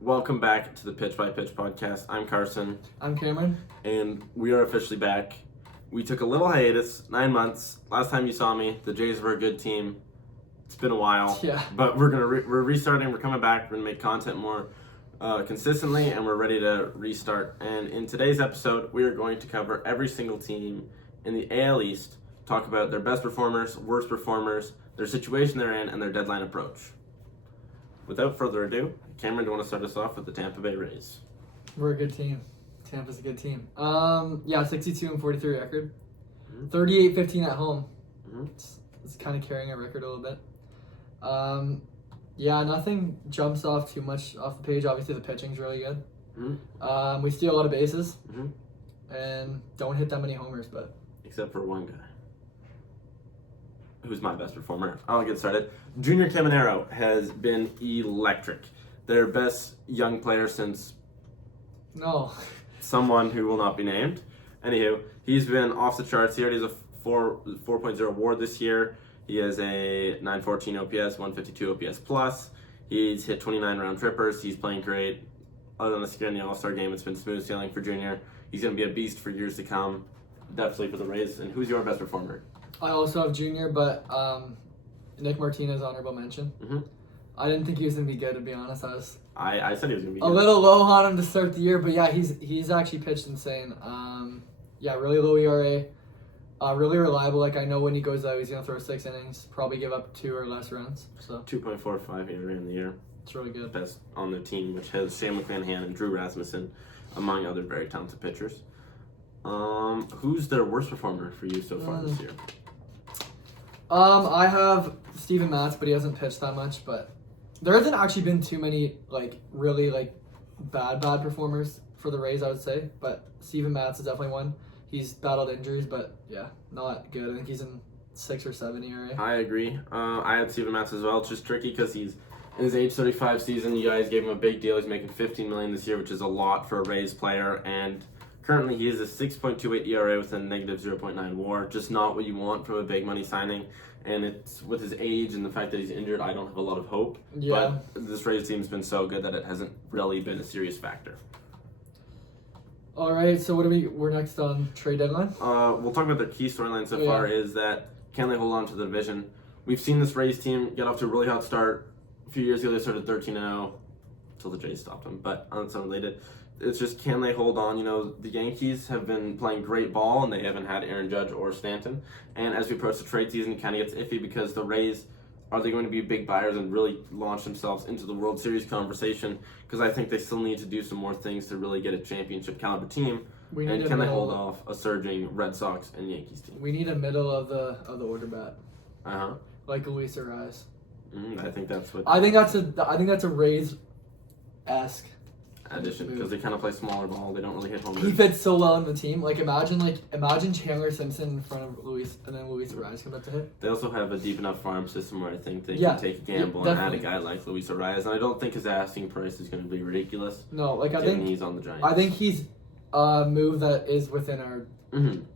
Welcome back to the Pitch by Pitch podcast. I'm Carson, I'm Cameron. and we are officially back. We took a little hiatus, 9 months. Last time you saw me, the Jays were a good team. It's been a while, Yeah. but we're restarting. We're coming back. We're gonna make content more consistently, and we're ready to restart. And in today's episode, we are going to cover every single team in the AL East, talk about their best performers, worst performers, their situation they're in, and their deadline approach. Without further ado, Cameron, do you want to start us off with the Tampa Bay Rays? We're a good team. Tampa's a good team. 62-43 record. Mhm. 38-15 at home. Mhm. It's kind of carrying our record a little bit. Nothing jumps off too much off the page. Obviously, the pitching's really good. Mhm. We steal a lot of bases Mhm. and don't hit that many homers, but Except for one guy, who's my best performer. I'll get started. Junior Caminero has been electric. Their best young player since no. someone who will not be named. Anywho, he's been off the charts. He already has a 4.0 WAR this year. He has a 914 OPS, 152 OPS plus. He's hit 29 round trippers. He's playing great. Other than the scare in the All-Star game, it's been smooth sailing for Junior. He's going to be a beast for years to come. Definitely for the Rays. And who's your best performer? I also have Junior, but Nick Martinez honorable mention. Mhm. I didn't think he was going to be good, to be honest. I said he was going to be A good. little low on him to start the year, but yeah, he's actually pitched insane. Really low ERA, really reliable. Like I know when he goes out, he's gonna throw 6 innings, probably give up 2 or less runs. So 2.45 ERA in the year. it's really good. Best on the team, which has Sam McClanahan and Drew Rasmussen, among other very talented pitchers. Who's their worst performer for you so far this year? I have Steven Matz, but he hasn't pitched that much. But there hasn't actually been too many really bad performers for the Rays, I would say. But Steven Matz is definitely one. He's battled injuries, but yeah, not good. I think he's in 6 or 7 ERA. I agree. I had Steven Matz as well. It's just tricky because he's in his age 35 season. You guys gave him a big deal. He's making $15 million this year, which is a lot for a Rays player. And currently, he has a 6.28 ERA with a negative 0.9 WAR. Just not what you want from a big money signing. And it's with his age and the fact that he's injured, I don't have a lot of hope. Yeah. But this Rays team's been so good that it hasn't really been a serious factor. All right, so we're next on trade deadline. We'll talk about their key storyline so far is that can they hold on to the division? We've seen this Rays team get off to a really hot start. A few years ago, they started 13-0 until the Jays stopped them, but that's unrelated. It's just can they hold on? You know, the Yankees have been playing great ball, and they haven't had Aaron Judge or Stanton. And as we approach the trade season, it kind of gets iffy because the Rays, are they going to be big buyers and really launch themselves into the World Series conversation? Because I think they still need to do some more things to really get a championship caliber team. And can they hold off a surging Red Sox and Yankees team? We need a middle of the order bat, Uh-huh. like Luis Ariz. I think that's what I think that's a Rays-esque addition because they kind of play smaller ball. They don't really hit home He runs. fits so well in the team. Imagine Chandler Simpson in front of Luis, and then Luis Ariz come up to hit. They also have a deep enough farm system where I think they Yeah, can take a gamble yeah, and add a definitely. guy like Luis Arias. And I don't think his asking price is going to be ridiculous. No, I given think he's on the Giants. I think he's a move that is within our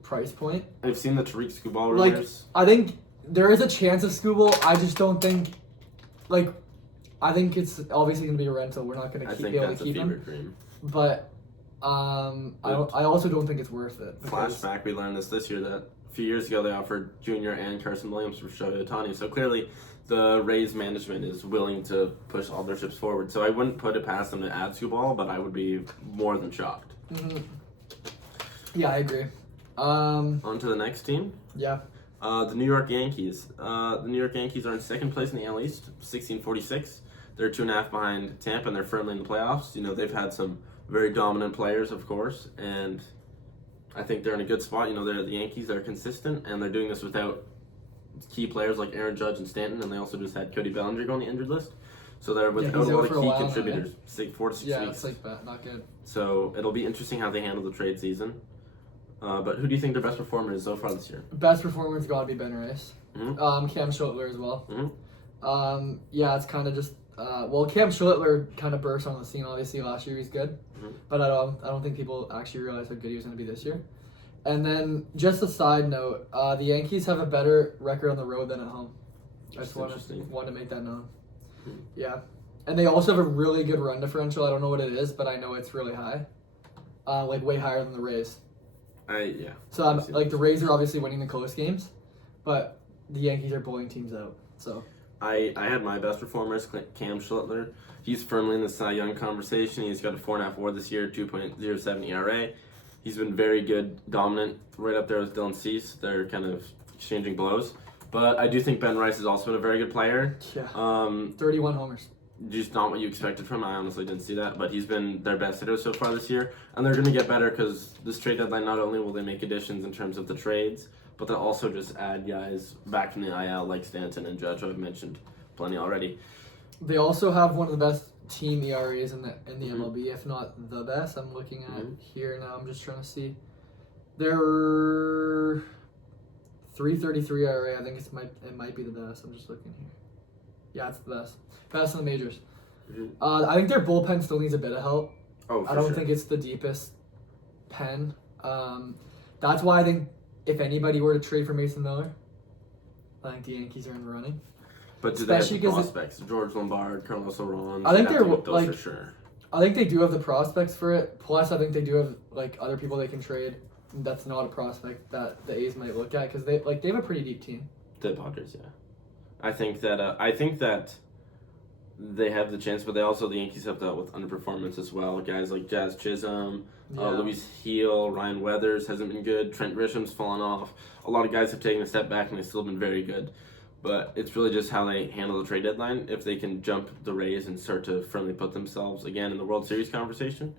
price point. I've seen the Tariq Skubal Like, rumors. I think there is a chance of Skubal. I just don't think, I think it's obviously going to be a rental. We're not going I to think be able that's to a keep fever him. dream. But I also don't think it's worth it. because- Flashback, we learned this year that a few years ago they offered Junior and Carson Williams for Shohei Ohtani. So clearly the Rays management is willing to push all their chips forward. So I wouldn't put it past them to add Skubal, but I would be more than shocked. Mhm. Yeah, I agree. On to the next team. Yeah. The New York Yankees. The New York Yankees are in second place in the AL East, 1646. They're 2.5 behind Tampa, and they're firmly in the playoffs. You know, they've had some very dominant players, of course, and I think they're in a good spot. You know, they're the Yankees. They're consistent, and they're doing this without key players like Aaron Judge and Stanton, and they also just had Cody Bellinger go on the injured list. So they're without he's a out lot for a of key while now, contributors, 4 to 6 Yeah, weeks. it's not good. So it'll be interesting how they handle the trade season. But who do you think their best performer is so far this year? Best performer's got to be Ben Rice. Mhm. Cam Schlittler as well. Mhm. It's kind of just Cam Schlittler kind of burst on the scene. Obviously, last year he was good, Mhm. but I don't think people actually realize how good he was going to be this year. And then just a side note, the Yankees have a better record on the road than at home. I just want Interesting. to make that known. Hmm. Yeah. And they also have a really good run differential. I don't know what it is, but I know it's really high. Like way higher than the Rays. Yeah. So like the Rays are obviously winning the close games, but the Yankees are pulling teams out. So I had my best performers, Cam Schlittler. He's firmly in the Cy Young conversation. He's got a 4.5 WAR this year, 2.07 ERA. He's been very good, dominant, right up there with Dylan Cease. They're kind of exchanging blows. But I do think Ben Rice has also been a very good player. yeah, 31 homers. Just not what you expected from him. I honestly didn't see that, but he's been their best hitter so far this year, and they're going to get better because this trade deadline, not only will they make additions in terms of the trades, but they'll also just add guys back from the IL like Stanton and Judge, who I've mentioned plenty already. They also have one of the best team ERAs in the MLB, if not the best. I'm looking at here now. I'm just trying to see. They're 3.33 ERA. I think it might be the best. I'm just looking here. Yeah, it's the best. Best in the majors. I think their bullpen still needs a bit of help. Oh, I don't think it's the deepest pen. That's why I think if anybody were to trade for Mason Miller, I think the Yankees are in the running. But do Especially they have the 'cause prospects? George Lombard, Carlos Aron. I think they have they're, to get those like- for sure. I think they do have the prospects for it. Plus, I think they do have like other people they can trade. That's not a prospect that the A's might look at because they have a pretty deep team. The Padres, yeah. I think that they have the chance, but the Yankees have dealt with underperformance as well. Guys like Jazz Chisholm, Luis Heel, Ryan Weathers hasn't been good. Trent Grisham's fallen off. A lot of guys have taken a step back and they've still been very good. But it's really just how they handle the trade deadline. If they can jump the Rays and start to firmly put themselves again in the World Series conversation.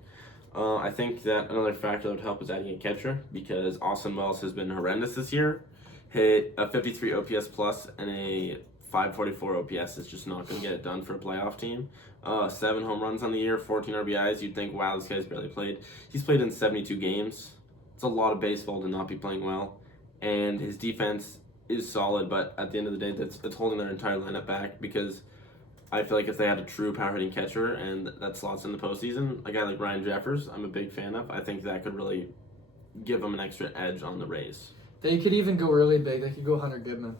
I think that another factor that would help is adding a catcher because Austin Wells has been horrendous this year. Hit a 53 OPS plus and a 544 OPS is just not going to get it done for a playoff team. 7 home runs on the year, 14 RBIs. You'd think, wow, this guy's barely played. He's played in 72 games. It's a lot of baseball to not be playing well. And his defense is solid, but at the end of the day, it's holding their entire lineup back because I feel like if they had a true power-hitting catcher and that slots in the postseason, a guy like Ryan Jeffers, I'm a big fan of. I think that could really give them an extra edge on the Rays. They could even go really big. They could go Hunter Goodman.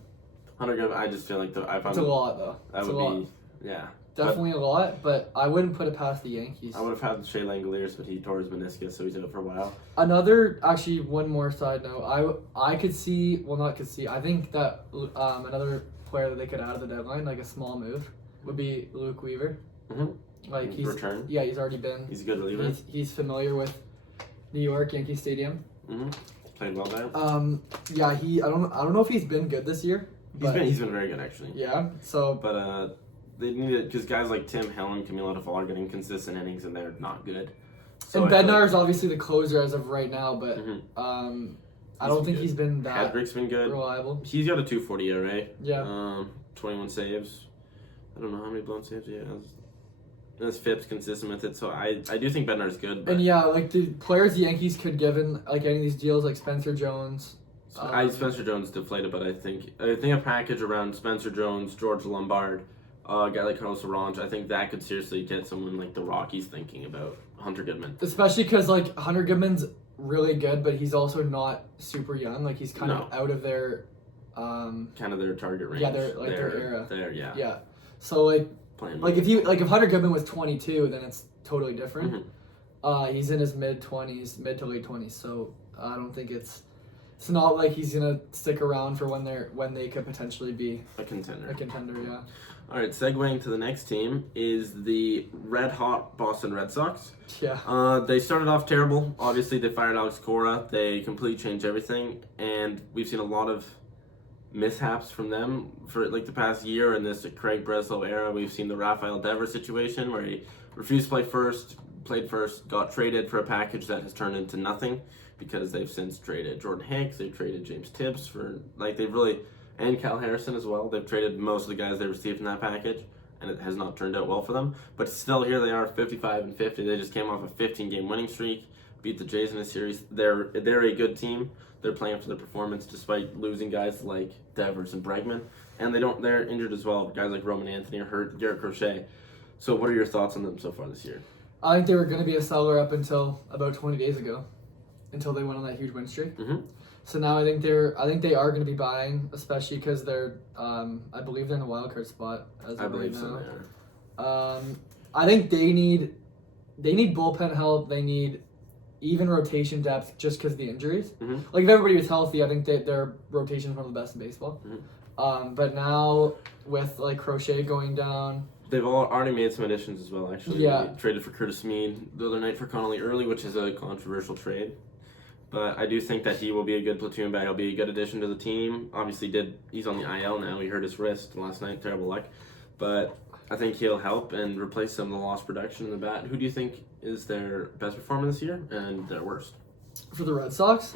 Hunter Goodman, I just feel like It's a lot though. That would be, yeah. Definitely a lot, but I wouldn't put it past the Yankees. I would have had Shea Langoliers, but he tore his meniscus, so he's out for a while. One more side note. I could see, well, not could see. I think that another player that they could add at the deadline, like a small move, would be Luke Weaver. Like he's return. Yeah, he's already been. He's a good reliever. He's familiar with New York Yankee Stadium. Played well there. Yeah, I don't know if he's been good this year. He's been very good actually. Yeah. So. But they need it because guys like Tim Hill and Camilo Deval are getting consistent innings and they're not good. So and Bednar is obviously the closer as of right now, but I don't think he's been that Hedrick's been good. Reliable. He's got a 240 ERA. Yeah. 21 saves. I don't know how many blown saves he has. And his FIP's consistent with it, so I do think Bednar's good. But and yeah, like the players the Yankees could give in like any of these deals, like Spencer Jones. Spencer Jones deflated, but I think a package around Spencer Jones, George Lombard, a guy like Carlos Aron, I think that could seriously get someone like the Rockies thinking about Hunter Goodman. Especially because like Hunter Goodman's really good, but he's also not super young. Like he's kind of out of their kind of their target range. Yeah, their era. Yeah. Yeah. So like if Hunter Goodman was 22, then it's totally different. He's in his mid to late 20s, so I don't think it's not like he's gonna stick around for when they could potentially be a contender. Yeah. All right, segueing to the next team is the red-hot Boston Red Sox. Yeah. They started off terrible. Obviously, they fired Alex Cora. They completely changed everything, and we've seen a lot of mishaps from them for like the past year in this Craig Breslow era. We've seen the Rafael Devers situation where he refused to play first, played first, got traded for a package that has turned into nothing because they've since traded Jordan Hicks, they've traded James Tibbs and Cal Harrison as well. They've traded most of the guys they received in that package, and it has not turned out well for them. But still, here they are, 55-50. They just came off a 15-game winning streak, beat the Jays in a series. They're a good team. They're playing for their performance despite losing guys like Devers and Bregman, and they're injured as well. Guys like Roman Anthony are hurt, Garrett Crochet. So, what are your thoughts on them so far this year? I think they were going to be a seller up until about 20 days ago, until they went on that huge win streak. So now I think they are going to be buying, especially because they're I believe they're in the wild card spot as of right now. So I think they need bullpen help. They need even rotation depth just because of the injuries. Mm-hmm. Like if everybody was healthy, I think their rotation is one of the best in baseball. Mm-hmm. But now with like Crochet going down, they've already made some additions as well. Actually, Yeah. They traded for Curtis Mead the other night for Connolly Early, which is a controversial trade. But I do think that he will be a good platoon bat. He'll be a good addition to the team. Obviously, he's on the IL now. He hurt his wrist last night. Terrible luck. But I think he'll help and replace some of the lost production in the bat. Who do you think is their best performer this year and their worst? for the Red Sox,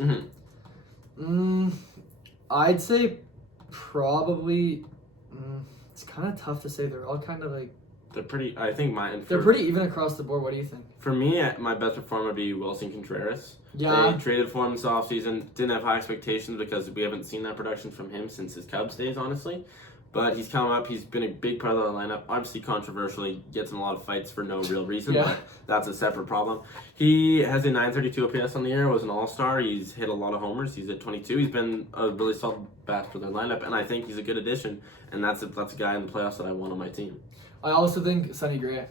I'd say probably. It's kind of tough to say. They're all kind of like. They're pretty. I think They're pretty even across the board. What do you think? For me, my best performer would be Wilson Contreras. Yeah. They traded for him this offseason. Didn't have high expectations because we haven't seen that production from him since his Cubs days, honestly. But he's come up. He's been a big part of the lineup. Obviously, controversially, gets in a lot of fights for no real reason. Yeah. But that's a separate problem. He has a 932 OPS on the year. Was an all-star. He's hit a lot of homers. He's at 22. He's been a really solid bat for their lineup, and I think he's a good addition. And that's a guy in the playoffs that I want on my team. I also think Sonny Gray.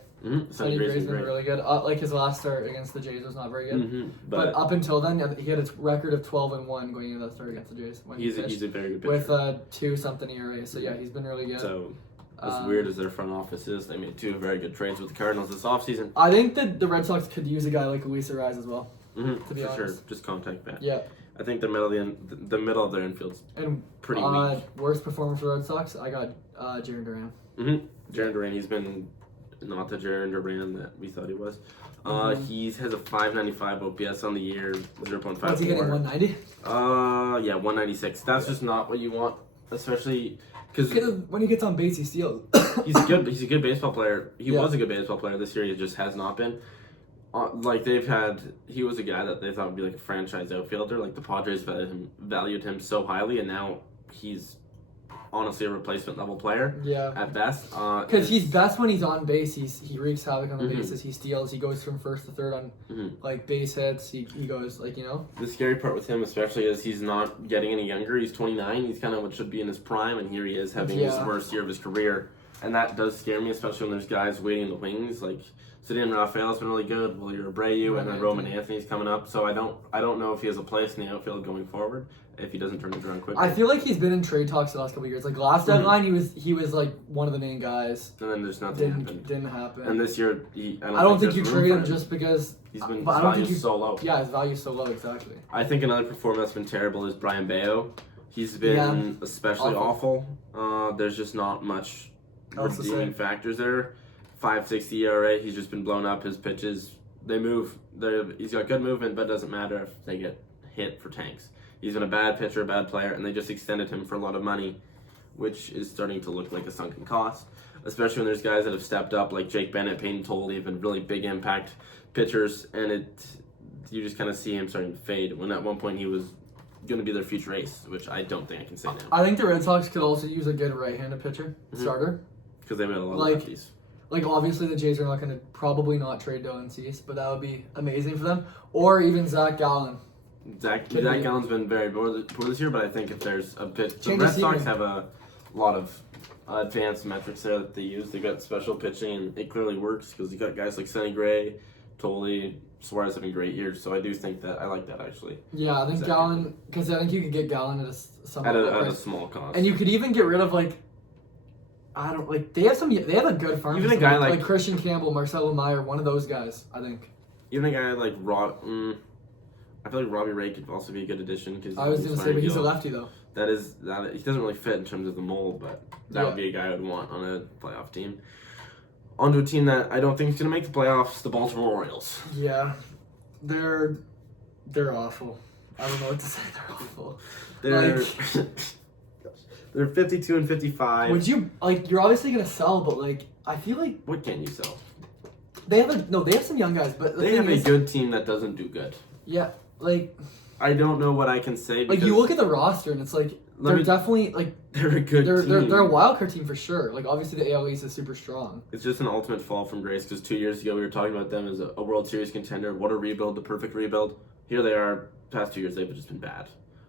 Sonny Gray's been great. really good. Like his last start against the Jays was not very good. Mm-hmm. But up until then, he had a record of 12-1 going into that start against the Jays. When he's a very good pitcher. With a 2-something ERA. So yeah, he's been really good. So as weird as their front office is, they made 2 very good trades with the Cardinals this offseason. I think that the Red Sox could use a guy like Luis Arraez as well. To be honest. sure, just contact bat. Yeah. I think the middle of their infield's And pretty weak. Worst performer for the Red Sox, I got Jarren Duran. Jarren Duran, he's been not the Jarren Duran that we thought he was. He has a 595 OPS on the year, 0.54. What's he getting, 190? Yeah, 196. That's just not what you want, especially because when he gets on base, he steals. he's a good baseball player. He was a good baseball player this year. He just has not been. He was a guy that they thought would be like a franchise outfielder. Like the Padres valued him so highly, and now he's honestly a replacement level player. Yeah. At best. Because he's best when he's on base. He wreaks havoc on the bases. He steals. He goes from first to third on like base hits. He goes like The scary part with him, especially, is he's not getting any younger. He's 29. He's kind of what should be in his prime, and here he is having his worst year of his career. And that does scare me, especially when there's guys waiting in the wings. Like Cedric Rafael's been really good. Wilyer Abreu and then Roman Anthony's coming up. So I don't know if he has a place in the outfield going forward if he doesn't turn it around quickly. I feel like he's been in trade talks the last couple of years. Like last deadline, he was like one of the main guys. And then there's nothing Didn't happen. And this year, I don't think you trade him just because his value's so low. Yeah, his value's so low, exactly. I think another performer that's been terrible is Brian Bayo. He's been especially awful. There's just not much redeeming factors there. 5.60 ERA. He's just been blown up. His pitches, they move. He's got good movement, but it doesn't matter if they get hit for tanks. He's been a bad pitcher, a bad player, and they just extended him for a lot of money, which is starting to look like a sunken cost. Especially when there's guys that have stepped up, like Jake Bennett, Peyton Tolle, have been really big impact pitchers, and you just kind of see him starting to fade. When at one point he was going to be their future ace, which I don't think I can say now. I think the Red Sox could also use a good right-handed pitcher starter. Because they made a lot of lefties. Like, obviously, the Jays are not going to probably not trade Dylan Cease, but that would be amazing for them. Or even Zach Gallen. Zach Gallen's been very poor this year, but I think if there's a bit... The Red Sox have a lot of advanced metrics there that they use. They got special pitching, and it clearly works because you got guys like Sonny Gray, Tolle, Suarez having great years. So I do think that I like that, actually. Yeah, I think Gallen... Because I think you could get Gallen at a small cost. And you could even get rid of, like... I don't like. They have a good farm. Even a guy like Christian Campbell, Marcelo Meyer, one of those guys. I think. Even a guy like I feel like Robbie Ray could also be a good addition because I was gonna say, but he's a lefty though. That he doesn't really fit in terms of the mold, but that would be a guy I would want on a playoff team. Onto a team that I don't think is gonna make the playoffs, the Baltimore Orioles. Yeah, they're awful. I don't know what to say. They're awful. They're 52 and 55. Would you You're obviously gonna sell, but I feel like what can you sell? They have some young guys, but they have a good team that doesn't do good. Yeah, I don't know what I can say. Because you look at the roster and it's they're definitely they're a good team. They're a wild card team for sure. Obviously the AL East is super strong. It's just an ultimate fall from grace because 2 years ago we were talking about them as a World Series contender. What a rebuild, the perfect rebuild. Here they are. Past 2 years they've just been bad.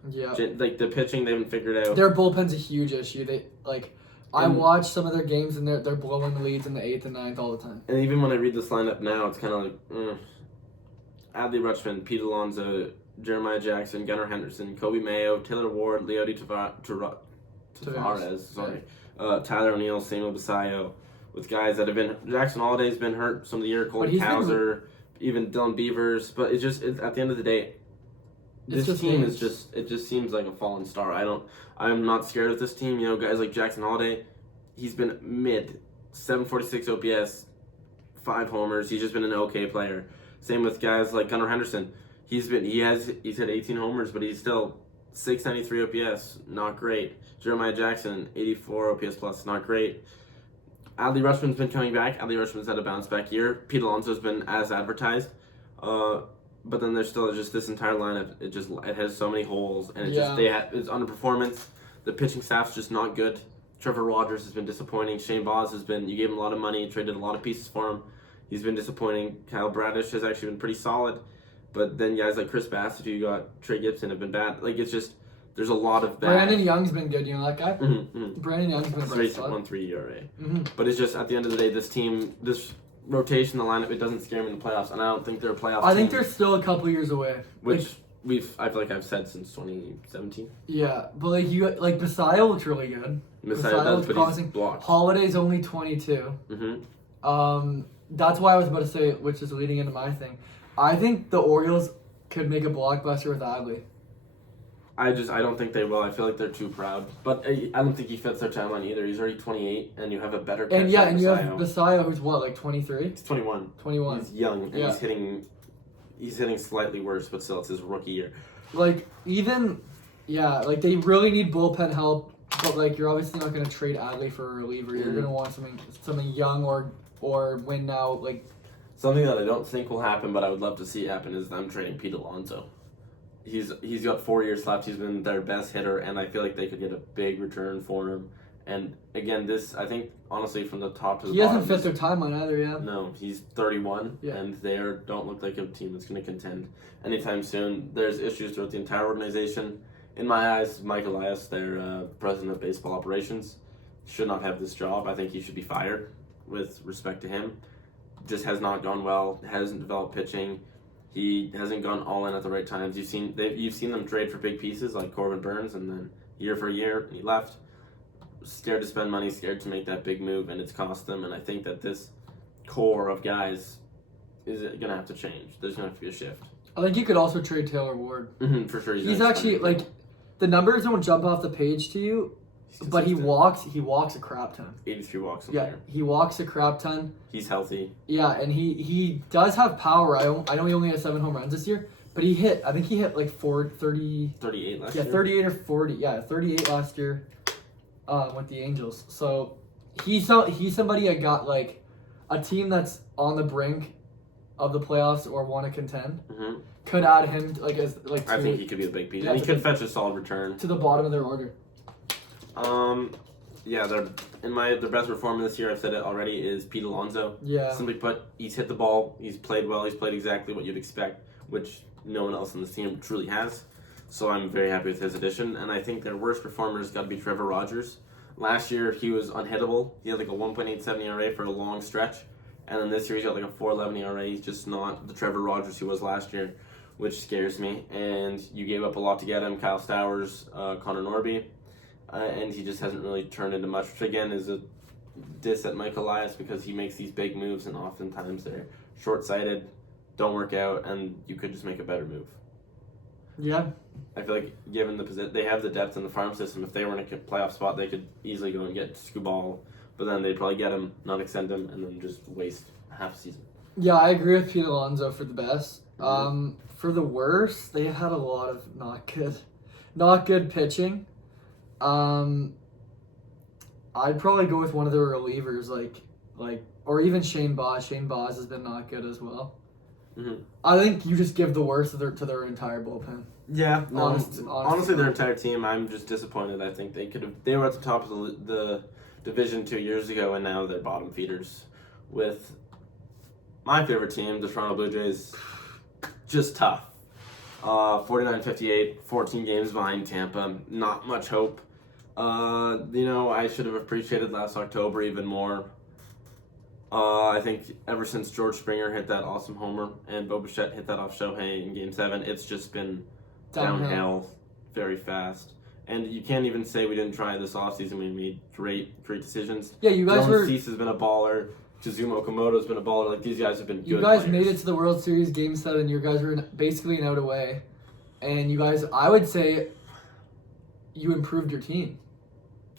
Yeah. The pitching they haven't figured out. Their bullpen's a huge issue. They I And- watch some of their games and they're blowing the leads in the 8th and 9th all the time. And even when I read this lineup now, it's kind of like, Adley Rutschman, Pete Alonso, Jeremiah Jackson, Gunnar Henderson, Kobe Mayo, Taylor Ward, Leody Tavares, sorry, Tyler O'Neill, Samuel Basayo, with guys that have been. Jackson Holiday's been hurt some of the year. Colin he's been- Cowser, even Dylan Beavers. But it's just at the end of the day, this just team names. is just. It just seems like a fallen star. I'm not scared of this team. You know, guys like Jackson Holiday, he's been mid, 746 OPS, 5 homers. He's just been an okay player. Same with guys like Gunnar Henderson. He's hit 18 homers, but he's still 693 OPS, not great. Jeremiah Jackson, 84 OPS plus, not great. Adley Rutschman's been coming back. Adley Rutschman's had a bounce back year. Pete Alonso's been as advertised. But then there's still just this entire lineup. It has so many holes, and it's underperformance. The pitching staff's just not good. Trevor Rogers has been disappointing. Shane Boz has been. You gave him a lot of money, traded a lot of pieces for him. He's been disappointing. Kyle Bradish has actually been pretty solid, but then guys like Chris Bassett, who you got, Trey Gibson have been bad. Like it's just there's a lot of bad. Brandon Young's been good. You know that guy? Mm-hmm. Brandon Young's been a bright spot. 1.3 ERA. Mm-hmm. But it's just at the end of the day, this team, this rotation, the lineup, it doesn't scare me in the playoffs, and I don't think they're a playoff I team. think they're still a couple years away. Which Like, I feel like I've said since 2017. yeah, but Basayo looks really good. Messiah Basayo does, looks but promising. he's blocked. Holiday's only 22. Mm-hmm. That's why I was about to say, which is leading into my thing. I think the Orioles could make a blockbuster with Adley. I don't think they will. I feel like they're too proud. But I don't think he fits their timeline either. He's already 28, and you have a better catcher. And yeah, than and you have Basayo. Basayo, who's what, like 23? He's 21. 21. He's young, and Yeah. he's hitting slightly worse, but still, it's his rookie year. Like, even, yeah, like they really need bullpen help, but like you're obviously not going to trade Adley for a reliever. You're going to want something young or win now. Like, Something that I don't think will happen, but I would love to see happen, is them trading Pete Alonso. He's got 4 years left. He's been their best hitter, and I feel like they could get a big return for him. And again, I think honestly from the top to the he bottom, hasn't fit their timeline either, yeah. No, he's 31, Yeah. and they don't look like a team that's going to contend anytime soon. There's issues throughout the entire organization. In my eyes, Mike Elias, their president of baseball operations, should not have this job. I think he should be fired with respect to him. Just has not gone well, hasn't developed pitching. He hasn't gone all in at the right times. You've seen them trade for big pieces like Corbin Burns, and then year for year, and he left. Scared to spend money, scared to make that big move, and it's cost them. And I think that this core of guys is going to have to change. There's going to have to be a shift. I think you could also trade Taylor Ward. For sure. He's actually, like, the numbers don't jump off the page to you, but he walks a crap ton. 83 walks in Yeah, there. he walks a crap ton. He's healthy. Yeah, and he does have power. I know he only has 7 home runs this year, but I think he hit like 30. 38 last Yeah, year. 38 or 40. Yeah, 38 last year with the Angels. So he's somebody I got like a team that's on the brink of the playoffs or want to contend. Mm-hmm. Could add him I think he could be a big piece. Yeah, And he to could fetch a solid return. to the bottom of their order. Yeah, their best performer this year, I've said it already, is Pete Alonso. Yeah. Simply put, he's hit the ball, he's played well, he's played exactly what you'd expect, which no one else on this team truly has. So I'm very happy with his addition, and I think their worst performer has got to be Trevor Rogers. Last year, he was unhittable. He had like a 1.87 ERA for a long stretch, and then this year he's got like a 4.11 ERA. He's just not the Trevor Rogers he was last year, which scares me. And you gave up a lot to get him, Kyle Stowers, Connor Norby, and he just hasn't really turned into much, which again is a diss at Mike Elias because he makes these big moves, and oftentimes they're short-sighted, don't work out, and you could just make a better move. Yeah. I feel like given the position, they have the depth in the farm system. If they were in a playoff spot, they could easily go and get Skubal, but then they'd probably get him, not extend him, and then just waste half a season. Yeah, I agree with Pete Alonso for the best. For the worst, they had a lot of not good pitching. I'd probably go with one of their relievers, like or even Shane Boz. Shane Boz has been not good as well. Mm-hmm. I think you just give the worst to their entire bullpen. Yeah, honestly, their not. entire team. I'm just disappointed. I think they were at the top of the division 2 years ago, and now they're bottom feeders. With my favorite team, the Toronto Blue Jays, just tough. 49-58, 14 games behind Tampa. Not much hope. I should have appreciated last October even more. I think ever since George Springer hit that awesome homer and Bo Bichette hit that off Shohei in Game 7, it's just been downhill very fast. And you can't even say we didn't try this offseason. We made great decisions. Yeah, you guys were. Cease has been a baller. Kazuma Okamoto's been a baller. Like, these guys have been good. You guys players. made it to the World Series Game 7. You guys were basically an out away. And you guys, I would say, you improved your team.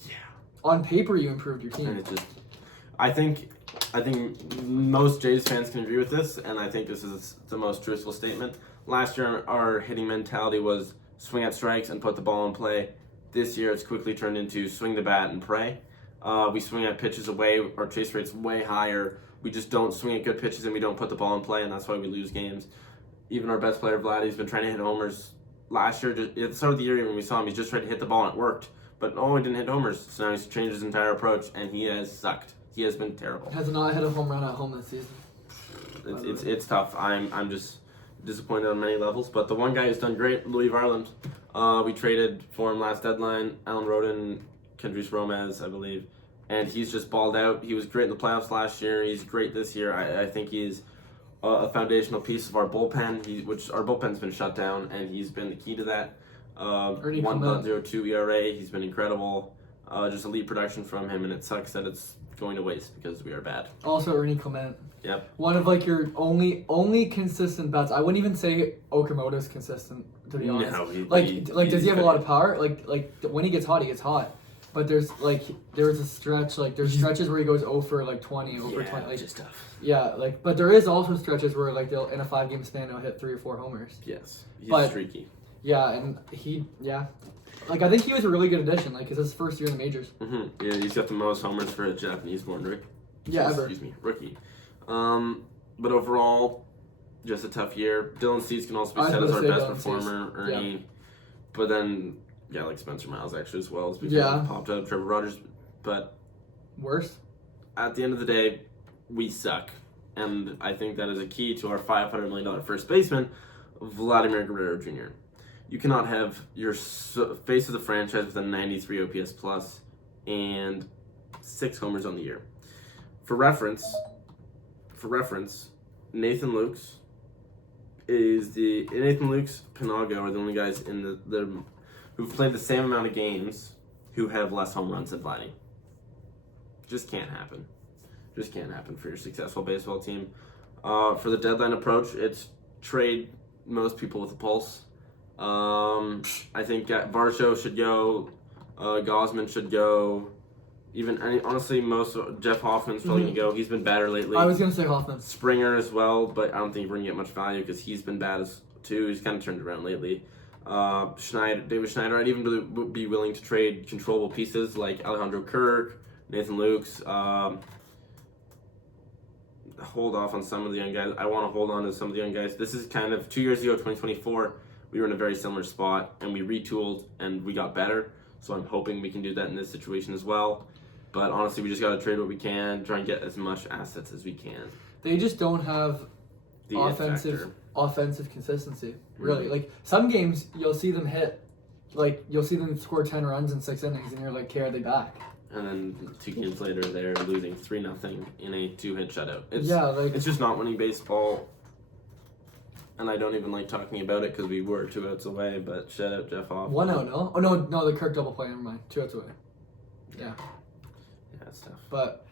Yeah. On paper, you improved your team. And it just, I think most Jays fans can agree with this, and I think this is the most truthful statement. Last year, our hitting mentality was swing at strikes and put the ball in play. This year, it's quickly turned into swing the bat and pray. We swing at pitches away. Our chase rate's way higher. We just don't swing at good pitches, and we don't put the ball in play, and that's why we lose games. Even our best player, Vladdy's been trying to hit homers. Last year, at the start of the year when we saw him, he's just tried to hit the ball, and it worked. But he didn't hit homers, so now he's changed his entire approach, and he has sucked. He has been terrible. Has not hit a home run at home this season. It's tough. I'm just disappointed on many levels. But the one guy who's done great, Louis Varland. We traded for him last deadline. Alan Rodin, Kendrys Romez, I believe. And he's just balled out. He was great in the playoffs last year. He's great this year. I think he's a foundational piece of our bullpen, which our bullpen's been shut down, and he's been the key to that. 1.02 ERA. He's been incredible. Just elite production from him, and it sucks that it's going to waste because we are bad. Also, Ernie Clement. Yep. One of your only consistent bats. I wouldn't even say Okamoto's consistent, to be honest. No, does he have a lot of power? Like when he gets hot, he gets hot. But there's a stretch, there's stretches where he goes 0 for 20, 0 for 20. Just tough. Yeah, but there is also stretches where they'll in a 5-game span they'll hit 3 or 4 homers. Yes, he's But- streaky. Yeah, and I think he was a really good addition. It's his first year in the majors. Mm-hmm. Yeah, he's got the most homers for a Japanese-born rookie. Yeah, ever. Excuse me, rookie. But overall, just a tough year. Dylan Cease can also be said as our best performer, Ernie. Yeah. But then, Spencer Miles actually as well. Popped up, Trevor Rogers. But worse. At the end of the day, we suck. And I think that is a key to our $500 million first baseman, Vladimir Guerrero Jr. You cannot have your face of the franchise with a 93 OPS plus and 6 homers on the year. For reference, Nathan Lukes, Panago are the only guys in the who've played the same amount of games who have less home runs than Vladdy. Just can't happen. Just can't happen for your successful baseball team. For the deadline approach, it's trade most people with a pulse. I think Varsho should go. Gosman should go. Honestly, Jeff Hoffman's probably going to go. He's been better lately. I was going to say Hoffman. Springer as well, but I don't think we're going to get much value because he's been bad too. He's kind of turned around lately. David Schneider, I'd even be willing to trade controllable pieces like Alejandro Kirk, Nathan Lukes. Hold off on some of the young guys. I want to hold on to some of the young guys. This is kind of 2 years ago, 2024. We were in a very similar spot, and we retooled, and we got better. So I'm hoping we can do that in this situation as well. But honestly, we just got to trade what we can, try and get as much assets as we can. They just don't have The offensive consistency, really. Some games, you'll see them you'll see them score 10 runs in 6 innings, and you're like, okay, are they back? And then 2 games later, they're losing 3-0 in a 2-hit shutout. It's just not winning baseball. And I don't even like talking about it because we were 2 outs away. But shout out Jeff Hoffman. 1 out, no? Oh no, the Kirk double play. Never mind. 2 outs away. Yeah, it's tough. But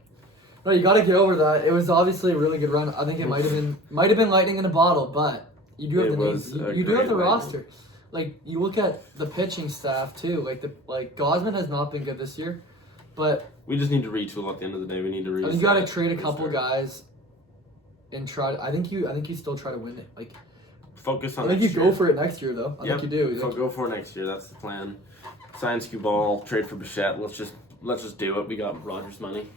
no, you got to get over that. It was obviously a really good run. I think it might have been lightning in a bottle, but you do have the names. You do have the roster. You look at the pitching staff too. Gosman has not been good this year. But we just need to retool at the end of the day. We need to restart. I think you got to trade a couple guys and try. I think you still try to win it. Focus on. I think you go for it next year though. I think you do. Go for it next year. That's the plan. Sign Skubal, trade for Bichette. Let's just do it. We got Rogers money.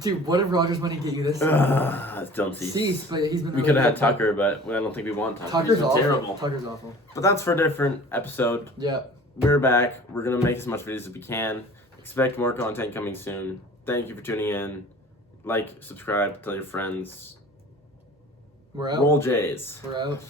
Dude, what did Rogers money get you this? Don't see. Cease, but he's been. We could have had Tucker, but I don't think we want Tucker. Tucker's awful. Terrible. Tucker's awful. But that's for a different episode. Yeah. We're back. We're gonna make as much videos as we can. Expect more content coming soon. Thank you for tuning in. Like, subscribe, tell your friends. We're out. Roll Jays. We're out.